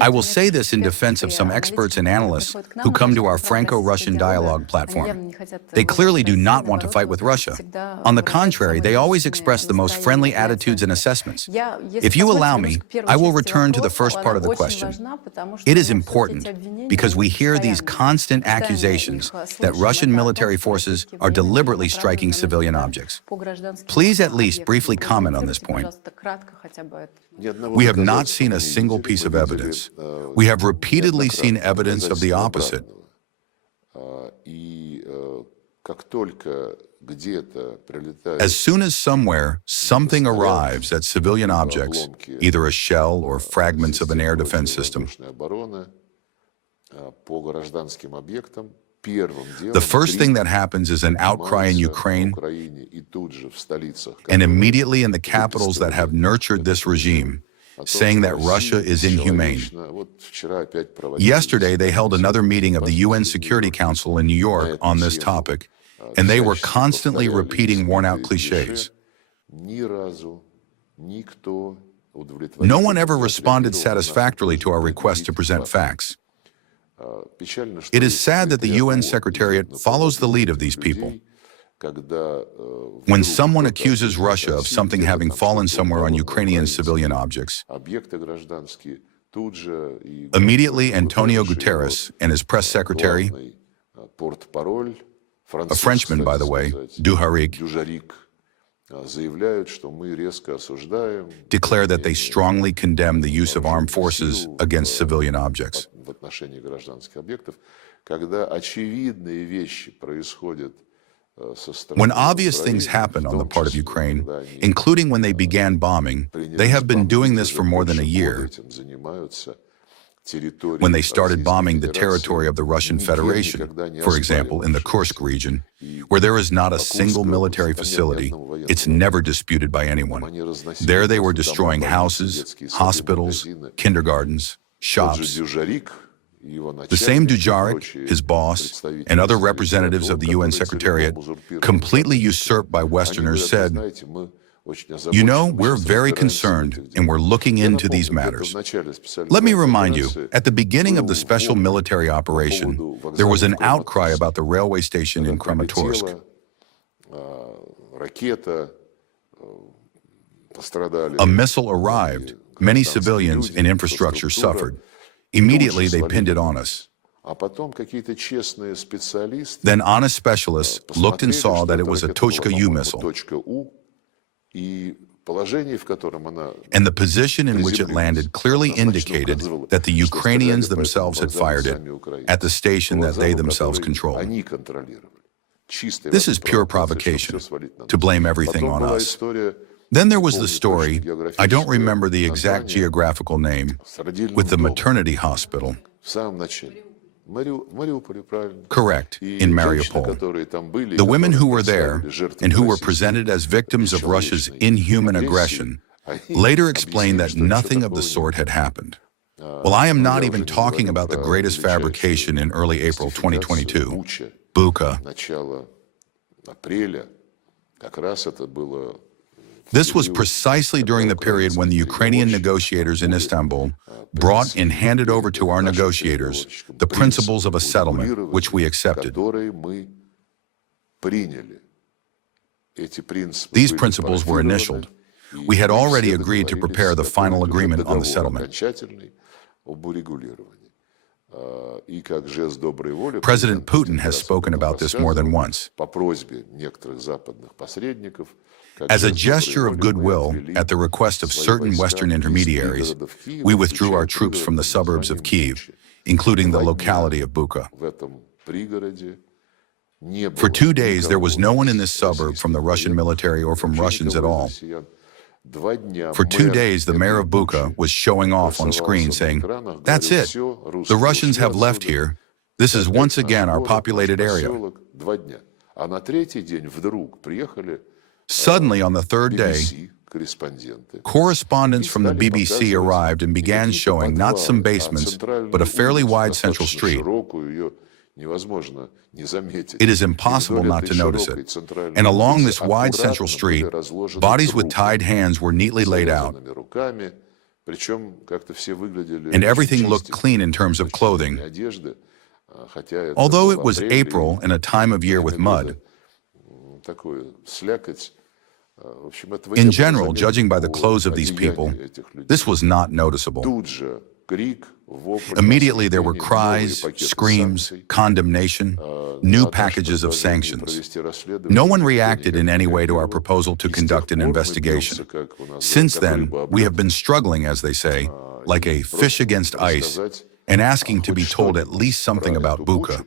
I will say this in defense of some experts and analysts who come to our Franco-Russian Dialogue platform. They clearly do not want to fight with Russia. On the contrary, they always express the most friendly attitudes and assessments. If you allow me, I will return to the first part of the question. It is important because we hear these constant accusations that Russian military forces are deliberately striking civilian objects. Please at least briefly comment on this point. We have not seen a single piece of evidence. We have repeatedly seen evidence of the opposite. As soon as somewhere something arrives at civilian objects, either a shell or fragments of an air defense system, the first thing that happens is an outcry in Ukraine and immediately in the capitals that have nurtured this regime, saying that Russia is inhumane. Yesterday, they held another meeting of the UN Security Council in New York on this topic, and they were constantly repeating worn-out cliches. No one ever responded satisfactorily to our request to present facts. It is sad that the UN Secretariat follows the lead of these people. When someone accuses Russia of something having fallen somewhere on Ukrainian civilian objects, immediately Antonio Guterres and his press secretary, a Frenchman, by the way, Dujarric, declare that they strongly condemn the use of armed forces against civilian objects. When obvious things happen on the part of Ukraine, including when they began bombing, they have been doing this for more than a year. When they started bombing the territory of the Russian Federation, for example, in the Kursk region, where there is not a single military facility, it's never disputed by anyone. There they were destroying houses, hospitals, kindergartens, shops. The same Dujarric, his boss, and other representatives of the UN Secretariat, completely usurped by Westerners, said, "You know, we're very concerned and we're looking into these matters." Let me remind you, at the beginning of the special military operation, there was an outcry about the railway station in Kramatorsk. A missile arrived, many civilians and infrastructure suffered. Immediately, they pinned it on us. Then honest specialists looked and saw that it was a Tochka U missile. And the position in which it landed clearly indicated that the Ukrainians themselves had fired it at the station that they themselves controlled. This is pure provocation, to blame everything on us. Then there was the story, I don't remember the exact geographical name, with the maternity hospital. Correct, in Mariupol. The women who were there and who were presented as victims of Russia's inhuman aggression later explained that nothing of the sort had happened. Well, I am not even talking about the greatest fabrication in early April 2022, Bucha. This was precisely during the period when the Ukrainian negotiators in Istanbul brought and handed over to our negotiators the principles of a settlement, which we accepted. These principles were initialed. We had already agreed to prepare the final agreement on the settlement. President Putin has spoken about this more than once. As a gesture of goodwill, at the request of certain Western intermediaries, we withdrew our troops from the suburbs of Kyiv, including the locality of Bucha. For 2 days, there was no one in this suburb from the Russian military or from Russians at all. For 2 days, the mayor of Bucha was showing off on screen saying, "That's it. The Russians have left here. This is once again our populated area." Suddenly, on the third day, correspondents from the BBC arrived and began showing not some basements, but a fairly wide central street. It is impossible not to notice it. And along this wide central street, bodies with tied hands were neatly laid out. And everything looked clean in terms of clothing. Although it was April and a time of year with mud, in general, judging by the clothes of these people, this was not noticeable. Immediately there were cries, screams, condemnation, new packages of sanctions. No one reacted in any way to our proposal to conduct an investigation. Since then, we have been struggling, as they say, like a fish against ice, and asking to be told at least something about Bucha.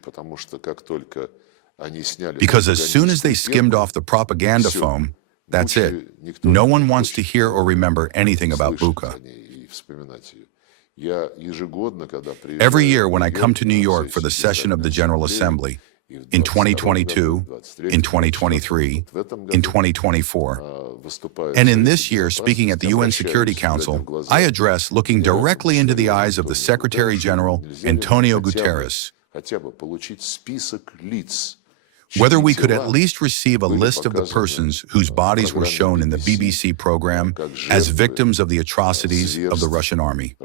Because as soon as they skimmed off the propaganda foam, that's it. No one wants to hear or remember anything about Bucha. Every year when I come to New York for the session of the General Assembly, in 2022, in 2023, in 2024, and in this year speaking at the UN Security Council, I address looking directly into the eyes of the Secretary General, Antonio Guterres. Whether we could at least receive a list of the persons whose bodies were shown in the BBC program as victims of the atrocities of the Russian army.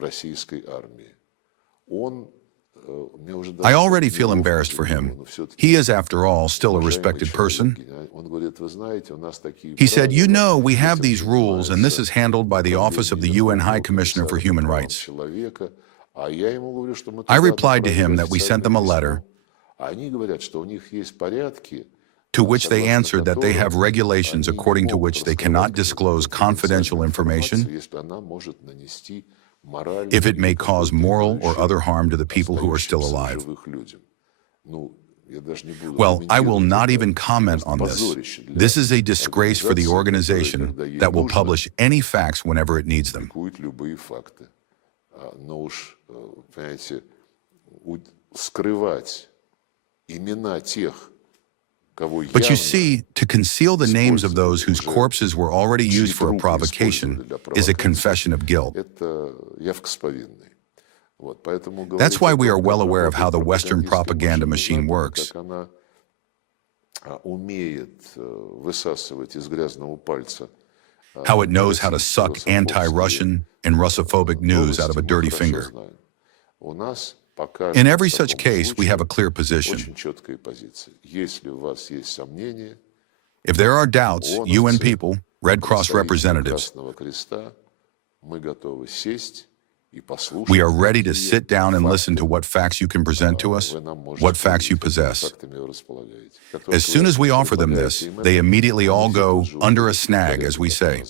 I already feel embarrassed for him. He is, after all, still a respected person. He said, "You know, we have these rules, and this is handled by the Office of the UN High Commissioner for Human Rights." I replied to him that we sent them a letter, to which they answered that they have regulations according to which they cannot disclose confidential information if it may cause moral or other harm to the people who are still alive. Well, I will not even comment on this. This is a disgrace for the organization that will publish any facts whenever it needs them. But you see, to conceal the names of those whose corpses were already used for a provocation is a confession of guilt. That's why we are well aware of how the Western propaganda machine works. How it knows how to suck anti-Russian and Russophobic news out of a dirty finger. In every such case, we have a clear position. If there are doubts, UN people, Red Cross representatives, we are ready to sit down and listen to what facts you can present to us, what facts you possess. As soon as we offer them this, they immediately all go under a snag, as we say.